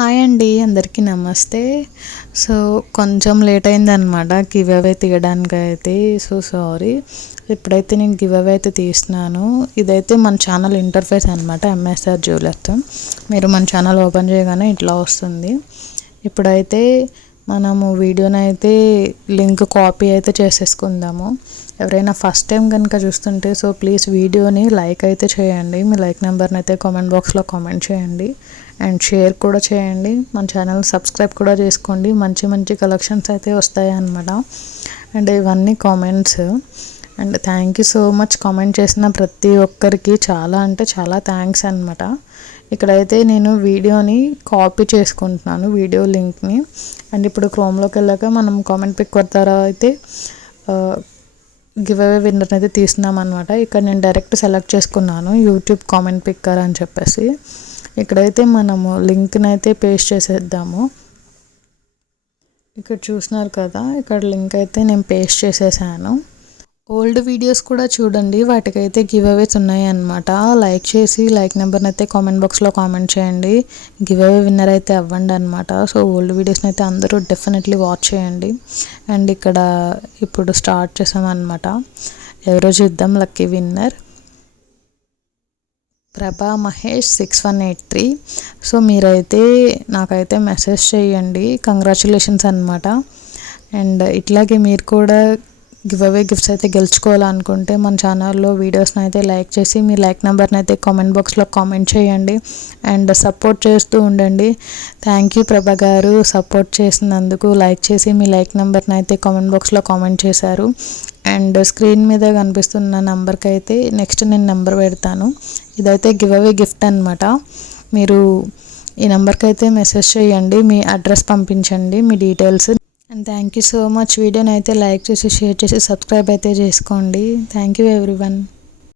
Hi అండి అందరికీ నమస్తే. సో కొంచెం లేట్ అయిందనమాట గివ్ అవే తీయడానికి అయితే సో సారీ. ఇప్పుడైతే నేను గివ్ అవే అయితే తీస్తున్నాను. ఇదైతే మన ఛానల్ ఇంటర్ఫేస్ అనమాట ఎంఎస్ఆర్ జ్యువెలర్స్ మీరు మన ఛానల్ ఓపెన్ చేయగానే ఇట్లా వస్తుంది. ఇప్పుడైతే మనము వీడియోని అయితే లింక్ కాపీ అయితే చేసేసుకుందాము. ఎవరైనా ఫస్ట్ టైం కనుక చూస్తుంటే సో ప్లీజ్ వీడియోని లైక్ అయితే చేయండి. మీ లైక్ నెంబర్ని అయితే కామెంట్ బాక్స్లో కామెంట్ చేయండి. అండ్ షేర్ కూడా చేయండి. మన ఛానల్ సబ్స్క్రైబ్ కూడా చేసుకోండి. మంచి మంచి కలెక్షన్స్ అయితే వస్తాయి అన్నమాట. అండ్ ఇవన్నీ comments and thank you so much comment చేసిన ప్రతి ఒక్కరికి చాలా అంటే చాలా థ్యాంక్స్ అనమాట ఇక్కడైతే నేను వీడియోని కాపీ చేసుకుంటున్నాను వీడియో లింక్ని. అండ్ ఇప్పుడు క్రోమ్లోకి వెళ్ళాక మనం కామెంట్ పిక్ కొడతారా అయితే గివ్ అవే విన్నర్ అయితే తీస్తున్నాం అనమాట ఇక్కడ నేను డైరెక్ట్ సెలెక్ట్ చేసుకున్నాను యూట్యూబ్ కామెంట్ పిక్కర్ అని చెప్పేసి. ఇక్కడైతే మనము లింక్ని అయితే పేస్ట్ చేసేద్దాము. ఇక్కడ చూసినారు కదా ఇక్కడ లింక్ అయితే నేను పేస్ట్ చేసేసాను. ఓల్డ్ వీడియోస్ కూడా చూడండి. వాటికైతే గివ్ అవేస్ ఉన్నాయి అనమాట లైక్ చేసి లైక్ నెంబర్ని అయితే కామెంట్ బాక్స్లో కామెంట్ చేయండి. గివ్ అవే విన్నర్ అయితే అవ్వండి అనమాట సో ఓల్డ్ వీడియోస్ని అయితే అందరూ డెఫినెట్లీ వాచ్ చేయండి. అండ్ ఇక్కడ ఇప్పుడు స్టార్ట్ చేసామన్నమాట. ఎవరో చూద్దాం lucky winner. Prabha Mahesh six one eight three. So మీరైతే నాకైతే మెసేజ్ చేయండి. కంగ్రాచులేషన్స్ అనమాట అండ్ ఇట్లాగే మీరు కూడా గివ్ అవే గిఫ్ట్స్ అయితే గెలుచుకోవాలనుకుంటే మన ఛానల్లో వీడియోస్ని అయితే లైక్ చేసి మీ లైక్ నెంబర్ని అయితే కామెంట్ బాక్స్లో కామెంట్ చేయండి. అండ్ సపోర్ట్ చేస్తూ ఉండండి. థ్యాంక్ యూ ప్రభా గారు. సపోర్ట్ చేసినందుకు లైక్ చేసి మీ లైక్ నెంబర్ని అయితే కామెంట్ బాక్స్లో కామెంట్ చేశారు. అండ్ స్క్రీన్ మీద కనిపిస్తున్న నెంబర్కి అయితే నెక్స్ట్ నేను నెంబర్ పెడతాను. ఇదైతే గివ్ అవే గిఫ్ట్ అనమాట మీరు ఈ నెంబర్కి అయితే మెసేజ్ చేయండి మీ అడ్రస్ పంపించండి మీ details and thank you so much వీడియోని అయితే లైక్ చేసి షేర్ చేసి సబ్స్క్రైబ్ అయితే చేసుకోండి. Thank you everyone